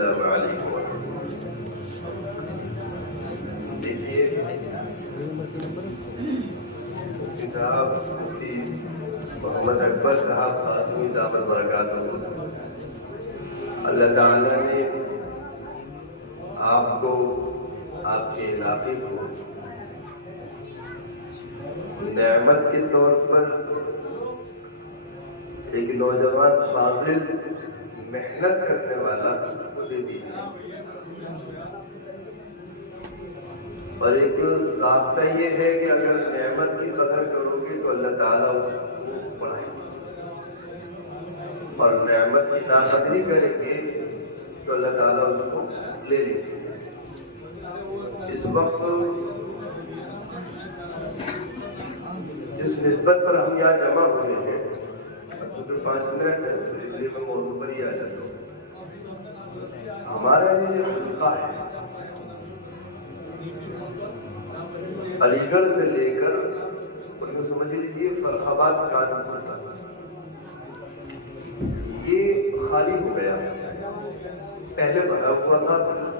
السلام علیکم ورحمۃ اللہ۔ دیکھیے مفتی صاحب مفتی محمد اکبر صاحب قاسمی دامت برکاتہ، اللہ تعالیٰ نے آپ کو، آپ کے علاقے کو نعمت کے طور پر ایک نوجوان فاضل محنت کرنے والا مجھے دیا، اور ایک ضابطہ یہ ہے کہ اگر نعمت کی قدر کرو گے تو اللہ تعالیٰ اس کو بڑھائے گا، اور نعمت کی ناقدری کریں گے تو اللہ تعالیٰ اس کو لے لیں گے۔ اس وقت جس نسبت پر ہم یہاں جمع ہوئے ہیں، اب تو 5 منٹ ہے، اس لیے میں موضوع پر ہی آ جاتا ہوں۔ ہمارا یہ جو حلقہ ہے علی گڑھ سے لے کر ان کو سمجھ لیجیے فرخ آباد کانپور تک یہ خالی ہو گیا، پہلے بنا ہوا تھا،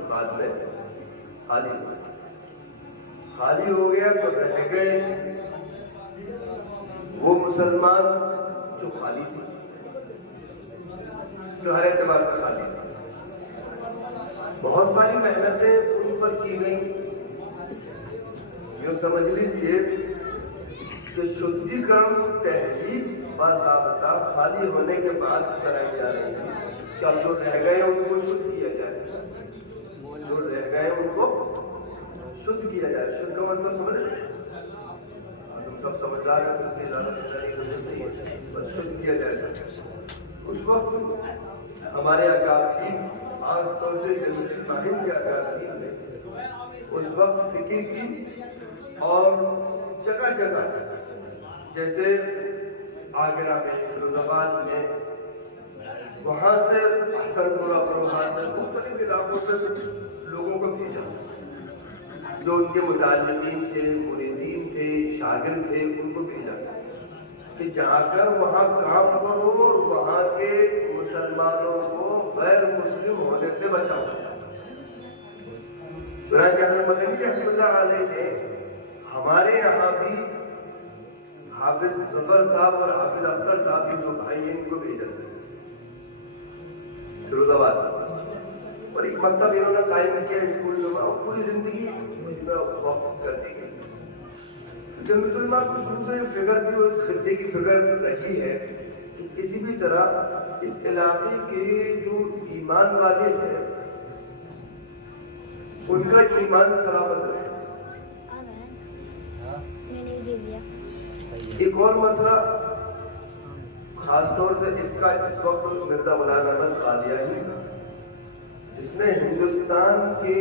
بعد میں خالی ہو گیا، تو رہ گئے وہ مسلمان جو خالی تھے، جو ہر اعتبار پر خالی تھے۔ بہت ساری محنتیں ان پر کی گئیں، یوں سمجھ لیجیے کہ شدھی کرم تحریک باضابطہ خالی ہونے کے بعد چلائی جا رہی ہے کہ اب جو رہ گئے ان کو شدھ کیا جائے، جو رہ گئے ان کو شدھ کیا جائے۔ شدھ کا مطلب سمجھ رہے ہیں؟ تم سب سمجھدار ہیں، اس کی اجازت نہیں ہے، بس شدھ کیا جائے۔ اس وقت ہمارے اکابرین، خاص طور سے جنوبی ماہر کے اکابرین نے اس وقت فکر کی، اور جگہ جگہ جیسے آگرہ میں، فیروز آباد میں، وہاں سے حسن پورہ پروہا سے مختلف علاقوں سے لوگوں کو بھیجا، جو ان کے متعلقین تھے، مریدین تھے، شاگرد تھے، ان کو بھیجا کہ جا کر وہاں کام کرو اور وہاں کے مسلمانوں کو غیر مسلم ہونے سے بچاؤ۔ چنانچہ حضرت مدنی رحمۃ اللہ علیہ نے ہمارے یہاں بھی حافظ ظفر صاحب اور حافظ اختر صاحب، جو بھائی ہیں، ان کو بھیجا فیروز آباد، اور ایک مکتب انہوں نے قائم کیا اسکول میں، اور پوری زندگی اس میں وقف کر دی گئی۔ جمعیت علماء کو شروع سے فکر کی، اور اس خطے کی فکر رہی ہے کہ کسی بھی طرح اس علاقے کے جو ایمان والے ہیں ان کا ایمان سلامت رہے۔ ایک اور مسئلہ خاص طور سے اس کا اس وقت مرزا غلام احمد قادیانی کا، جس نے ہندوستان کے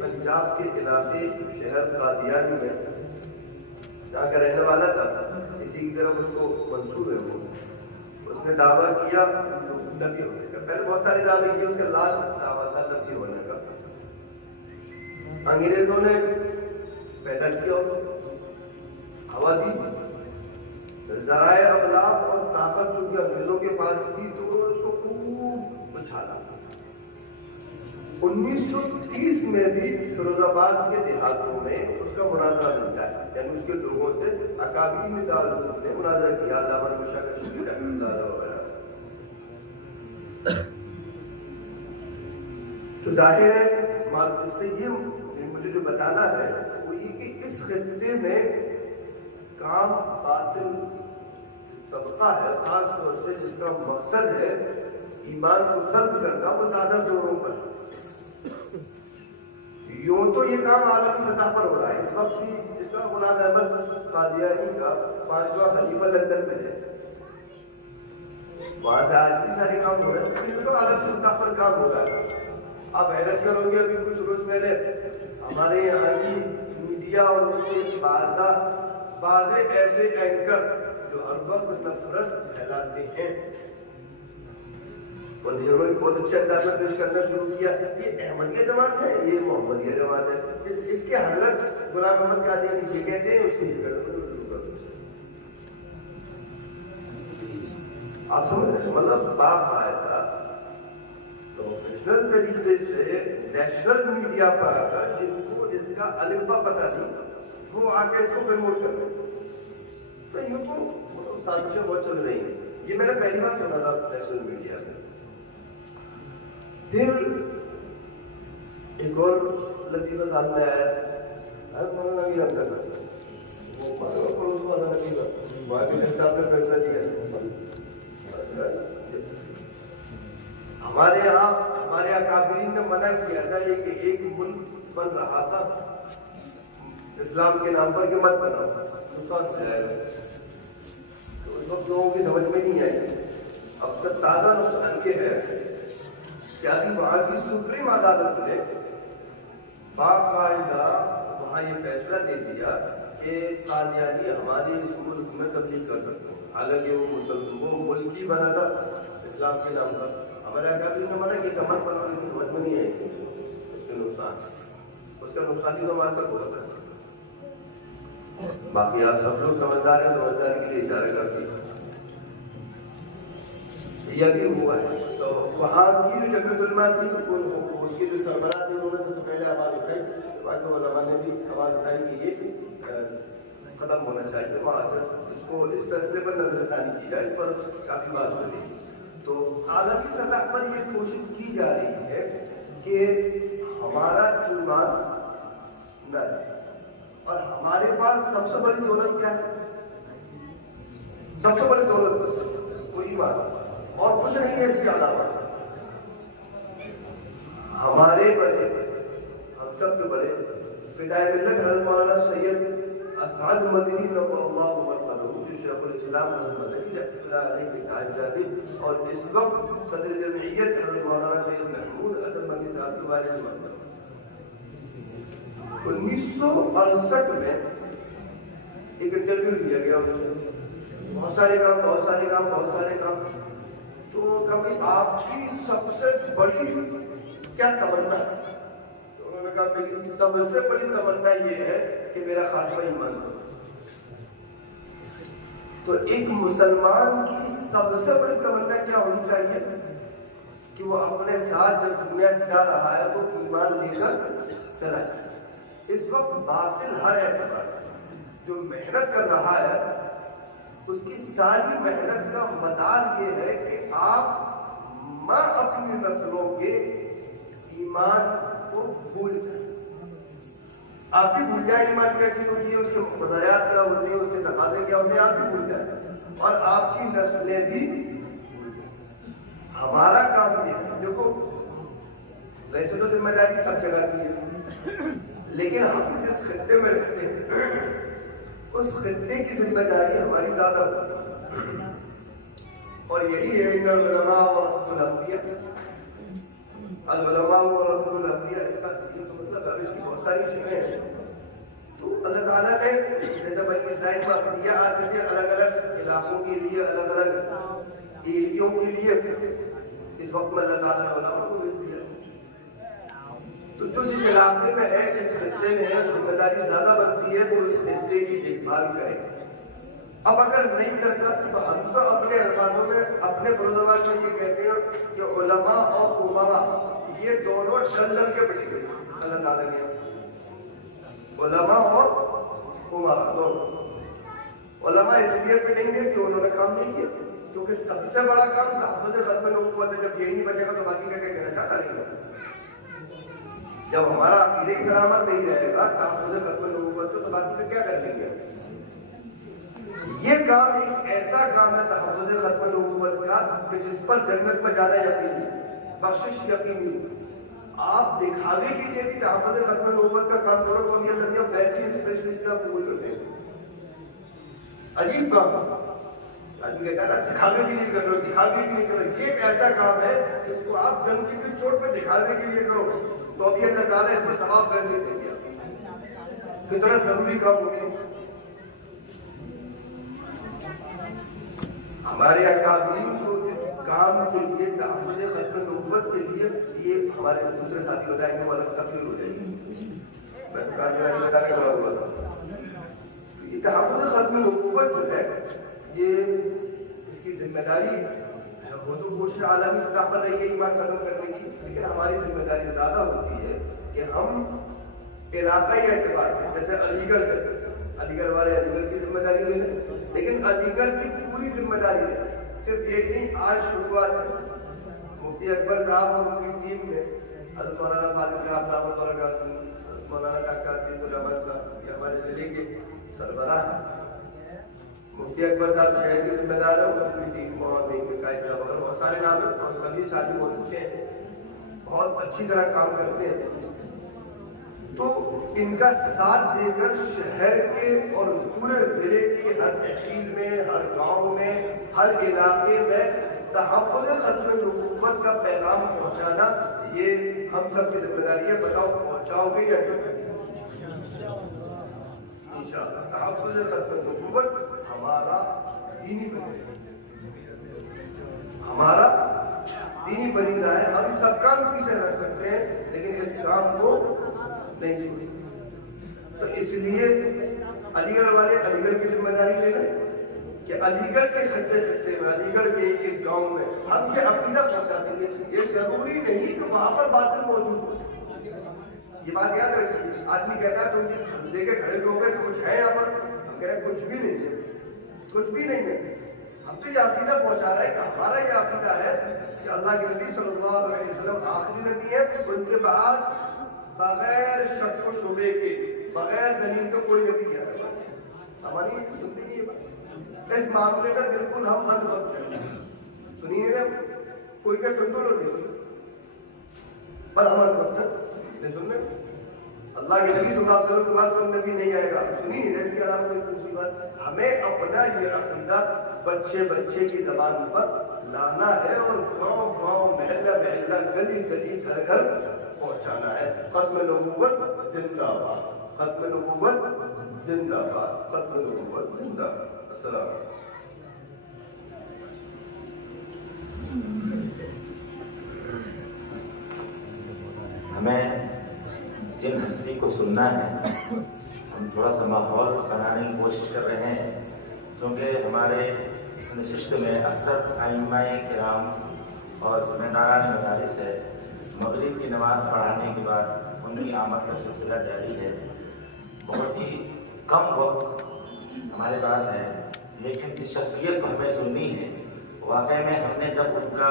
پنجاب کے علاقے شہر قادیان میں، جہاں کا رہنے والا تھا، اسی کی طرف اس کو منسوب ہے، وہ اس نے دعویٰ کیا نبی ہونے کا۔ پہلے بہت سارے دعوے کیے، اس کا لاسٹ دعویٰ تھا نبی ہونے کا۔ انگریزوں نے پیدا کیا، ہوا دی، ذرائع ابلاغ اور طاقت چونکہ انگریزوں کے پاس تھی، تو انہوں نے اس کو خوب اچھالا۔ 1930 میں بھی فیروز آباد کے دیہاتوں میں اس کا مناظرہ ملتا ہے، یعنی اس کے لوگوں سے اکابرین دارالعلوم نے مناظرہ کیا، علامہ نور شاہ کشمیری رحمۃ اللہ علیہ وغیرہ۔ تو ظاہر ہے اس سے یہ مجھے جو بتانا ہے وہ یہ کہ اس خطے میں کام باطل طبقہ ہے، خاص طور سے جس کا مقصد ہے ایمان کو سلب کرنا، وہ زیادہ زوروں پر۔ یوں تو یہ کام عالمی سطح پر ہو رہا ہے، اس وقت بھی جس کا غلام احمد قادیانی کا 5واں خلیفہ لندن میں ہے، وہاں سے آج بھی سارے کام ہو رہے ہیں، لیکن تو عالمی سطح پر کام ہو رہا ہے۔ آپ حیرت کرو گے، ابھی کچھ روز پہلے ہمارے یہاں کی میڈیا اور اس کے بعض ایسے اینکر جو ہر وقت نفرت پھیلاتے ہیں، انہوں نے بہت اچھے انداز میں پیش کرنا شروع کیا، یہ احمدیہ جماعت ہے، یہ محمدیہ جماعت ہے، اس کے حضرت غلام احمد قادیانی یہ کہتے ہیں، اس کی آپ سمجھ رہے ہیں، مطلب باقاعدہ پروفیشنل طریقے سے نیشنل میڈیا پر آ کر جن کو اس کا الفبا پتہ نہیں وہ آ کے اس کو پروموٹ کر رہے ہیں. تو یوں تو سازشیں بہت چل رہی ہیں. یہ میں نے پہلی بار سنا تھا نیشنل میڈیا میں. پھر ایک اور لطیفہ سامنے آیا مولانا کی رکھتا تھا وہ پڑوس والا لطیفہ باقی صاحب نے فیصلہ دیا. ہمارے یہاں ہمارے اکابرین نے منع کیا تھا یہ کہ ایک ملک بن رہا تھا اسلام کے نام پر کہ مت بناؤ نقصان ہو جائے گا. تو اس وقت لوگوں کی سمجھ میں نہیں آئی. اب اس کا تازہ نقصان یہ ہے کہ ابھی وہاں کی سپریم عدالت نے باقاعدہ وہاں یہ فیصلہ دے دیا کہ قادیانی ہمارے اس ملک میں تبلیغ کر سکتے ہیں. حالانکہ وہ ملکی بنا تھا اسلام کے نام پر. ہمارے اکابرین نے منع کیا مت بنانے کی سمجھ میں نہیں آئی اس کے نقصان. اس کا نقصان ہی تو ہمارے تک ہو رہا ہے. باقی آپ سب لوگ سمجھدار ہیں, سمجھداری کے لیے اشارہ کرتے ہیں. یہ بھی ہوا ہے. تو وہاں کی جو جمعیت علماء تھی اس کے جو سربراہ تھے انہوں نے سب سے پہلے آواز اٹھائی. باقی علماء نے بھی آواز اٹھائی کہ یہ ختم ہونا چاہیے. وہاں اس کو اس فیصلے پر نظر ثانی کی جائے. اس پر کافی بات ہو رہی ہے. تو عالمی سطح پر یہ کوشش کی جا رہی ہے کہ ہمارا ایمان نہ رہے. اور ہمارے پاس سب سے بڑی دولت کیا ہے؟ سب سے بڑی دولت وہ ایمان اور کچھ نہیں ہے اس کے علاوہ. ہمارے بڑے ہم سب سے بڑے فدائے ملت حضرت مولانا سید اسعد مدنی نور اللہ مرقدہ جو شیخ الاسلام حضرت مدنی رحمۃ اللہ علیہ کے صاحبزادے اور اس وقت صدر جمعیت حضرت مولانا سید محمود حسن مدنی صاحب کے بارے میں 1968 میں ایک انٹرویو لیا گیا ان سے. بہت سارے کام. تو کبھی آپ کی سب سے بڑی کیا تمنا ہے؟ تو انہوں نے کہا میری سب سے بڑی تمنا یہ ہے کہ میرا خاتمہ ایمان ہو. تو ایک مسلمان کی سب سے بڑی تمنا کیا ہونی چاہیے کہ وہ اپنے ساتھ جب دنیا جا رہا ہے تو ایمان لے کر چلا جائے. اس وقت باطل ہر اعتبار جو محنت کر رہا ہے اس کی ساری محنت کا مدار یہ ہے کہ آپ اپنی نسلوں کے ایمان کو بھول جائیں. آپ بھی بھول جائیں ایمان کیا چیز ہوتی ہے, اس کے مقتضیات کیا ہوتے ہیں, اس کے تقاضے کیا ہوتے ہیں, آپ بھی بھول جائیں اور آپ کی نسلیں بھی. ہمارا کام یہ ہے, دیکھو ویسے تو ذمہ داری سب جگہ کی ہے لیکن ہم جس خطے میں رہتے ہیں اس خطے کی ذمہ داری ہماری زیادہ ہوتی ہے. اور یہی ہے ان العلماء ورثۃ الانبیاء. العلماء ورثۃ الانبیاء اس کا مطلب ہے اس کی بہت ساری شکلیں ہیں. تو اللہ تعالیٰ نے جیسے بنی اسرائیل میں انبیاء آتے تھے الگ الگ علاقوں کے لیے, الگ الگ ایریوں کے لیے, اس وقت میں اللہ تعالیٰ نے علماء کو بھیج دیا. تو جو جس علاقے میں ہے, جس خطے میں ہے, ذمہ داری زیادہ بنتی ہے تو اس خطے کی دیکھ بھال کریں. اب اگر نہیں کرتا تو ہم تو اپنے الفاظوں میں اپنے فروزآباد میں یہ کہتے ہیں کہ علماء اور عمرا یہ دونوں ڈل کے بڑھے گئے اللہ تعالیٰ کے. علماء اور عمرا دونوں. علماء اس لیے پڑھیں گے کہ انہوں نے کام نہیں کیا, کیونکہ سب سے بڑا کام تحفظ ختم نبوت ہے. جب یہی نہیں بچے گا تو باقی کا کیا کہنا چاہتا نہیں. جب ہمارا عقیدہ ہی سلامت نہیں رہے گا تحفظ ختم نبوت کو تو باقی کا کیا کر لیں گے. یہ کام ایک ایسا کام ہے تحفظ ختم نبوت کا کہ جس پر جنت میں جانا یقینی, بخشش یقینی. آپ دکھاوے کے لیے بھی تحفظ ختم نبوت کا کام کرو تو یہ لگیا ویسی اسپیشلسٹ کا قبول کرتے ہیں. عجیب کام آدمی کہتا ہے نا دکھاوے کے لیے کر لو, دکھاوے کے لیے کرو. یہ ایک ایسا کام ہے جس کو آپ ڈنڈی کی چوٹ پہ دکھاوے کے لیے کرو تو ابھی اللہ تعالیٰ اس میں ثواب ویسے دے دیا. کتنا ضروری کام ہو گیا. ہمارے اکابرین تو اس کام کے لیے تحفظ ختم نبوت کے لیے یہ ہمارے دوسرے ساتھی بتائیں گے وہ الگ تفصیل ہو جائے گی. میں کارگزاری بتانے کا بڑا ہوا تھا. یہ تحفظ ختم نبوت جو ہے یہ اس کی ذمہ داری وہ تو کوشش عالمی سطح پر رہی ہے ایمان ختم کرنے کی، لیکن ہماری ذمہ داری زیادہ ہوتی ہے کہ ہم علاقائی اعتبار سے، جیسے علی گڑھ سے، علی گڑھ والے علی گڑھ کی ذمہ داری لے لیں، لیکن علی گڑھ کی پوری ذمہ داری ہے. صرف یہ نہیں، آج شروعات ہے. مفتی اکبر صاحب اور ان کی ٹیم نے حضرت مولانا فاضل صاحب دامت برکاتہ، حضرت مولانا ڈاکٹر عبد الرحمان صاحب، یہ ہمارے ضلع کے سربراہ ہیں. مفتی اکبر صاحب شہر کے ذمہ دار ہیں، ان کی ٹیم میں قائد صاحب وغیرہ بہت سارے نام ہیں، اور سبھی ساتھی بہت اچھے ہیں، بہت اچھی طرح کام کرتے ہیں. تو ان کا ساتھ دے کر شہر کے اور پورے ضلع کی ہر تحصیل میں، ہر گاؤں میں، ہر علاقے میں تحفظ ختم نبوت کا پیغام پہنچانا، یہ ہم سب کی ذمہ داری ہے. بتاؤ پہنچاؤ گے یا نہیں؟ انشاءاللہ تحفظ ختم نبوت ہمارا دینی فریضہ ہے، ہمارا دینی فریضہ ہے. ہم سب کام پیچھے رکھ سکتے ہیں لیکن اس کام کو نہیں چھوڑیں. تو اس لیے علی گڑھ والے علی گڑھ کی ذمہ داری لے لیں کہ علی گڑھ کے خطے خطے میں، علی گڑھ کے ایک ایک گاؤں میں ہم یہ عقیدہ پہنچا دیں گے. یہ ضروری نہیں کہ وہاں پر باطل موجود ہو، یہ بات یاد رکھیے. آدمی کہتا ہے تم یہ لے کے کھڑے ہو گئے کچھ ہے یہاں پر، ہم کہہ رہے ہیں کچھ بھی نہیں ہے، کچھ بھی نہیں ہے. ہم تو یہ عقیدہ پہنچا رہے ہیں کہ ہمارا یہ عقیدہ ہے کہ اللہ کے نبی صلی اللہ علیہ وسلم آخری نبی ہے، ان کے بعد بغیر شک و شبے کے، بغیر دلیل کے کوئی نبی ہے. ہماری سنتی نہیں ہے بات، اس معاملے میں بالکل ہم حد وقت ہیں. سنی نہیں رہے کوئی کہ سن تو نہیں، بس ہم حد وقت ہیں سن رہے. اللہ کے نبی صلی اللہ علیہ وسلم کے بعد کوئی نبی نہیں آئے گا، سنی نہیں رہے. اس کے علاوہ کوئی دوسری بات ہمیں اپنا یہ عقیدہ بچے بچے کی زبان پر لانا ہے اور گاؤں گاؤں، محلہ محلہ، گلی گلی، گھر گھر پہنچانا ہے. ختم نبوت زندہ باد، ختم نبوت زندہ باد، ختم نبوت زندہ باد. السلام علیکم. ہمیں جن ہستی کو سننا ہے، ہم تھوڑا سا ماحول بنانے کی کوشش کر رہے ہیں، چونکہ ہمارے اس نشست میں اکثر ائمہ کرام اور سمنداران مدارس ہے. مغرب کی نماز پڑھانے کے بعد ان کی آمد کا سلسلہ جاری ہے. بہت ہی کم وقت ہمارے پاس ہے، لیکن اس شخصیت کو ہمیں سننی ہے. واقعی میں ہم نے جب ان کا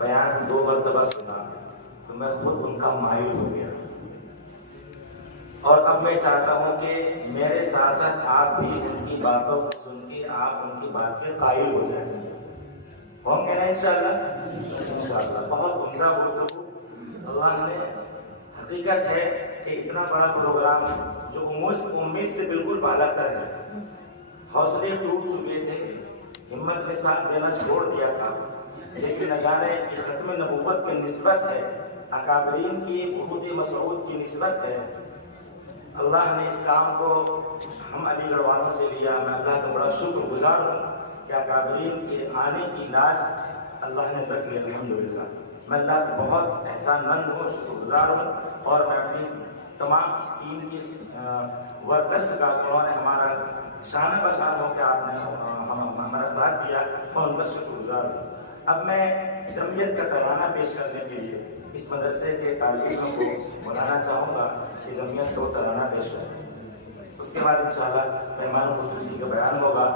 بیان 2 مرتبہ سنا تو میں خود ان کا مائل ہو گیا، اور اب میں چاہتا ہوں کہ میرے ساتھ ساتھ آپ بھی ان کی باتوں کو سن کے آپ ان کی بات پہ قائل ہو جائیں گے. ہوں گے نا انشاءاللہ؟ انشاءاللہ. بہت عمدہ گفتگو. اللہ نے حقیقت ہے کہ اتنا بڑا پروگرام جو امید سے بالکل بالا تر ہے. حوصلے ٹوٹ چکے تھے، ہمت نے ساتھ دینا چھوڑ دیا تھا، لیکن نہ جانے کہ ختم نبوت کی نسبت ہے، اکابرین کی عہد مسعود کی نسبت ہے. اللہ نے اس کام کو ہم علی گڑھ والوں سے لیا. میں اللہ کا بڑا شکر گزار ہوں کہ اکابرین کے آنے کی لاج اللہ نے رکھ لی. الحمدللہ میں اللہ کا بہت احسان مند ہوں، شکر گزار ہوں. اور میں اپنی تمام ٹیم کی ورکرس کا، انہوں نے ہمارا شان بشان ہو کہ آپ نے ہمارا ساتھ دیا، اور ان کا شکر گزار ہوں. اب میں جمعیت کا ترانہ پیش کرنے کے لیے اس مدرسے کے طالب علموں کو بلانا چاہوں گا کہ جمعیت کو ترانہ پیش کریں. اس کے بعد انشاءاللہ مہمان خصوصی کا بیان ہوگا.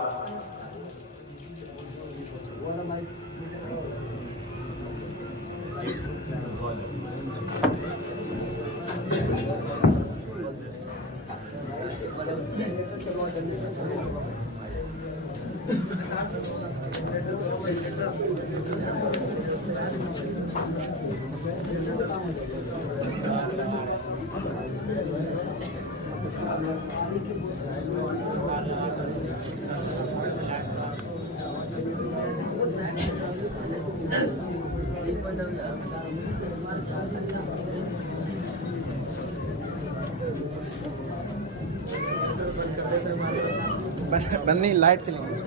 بننی لائٹ چلی گئی.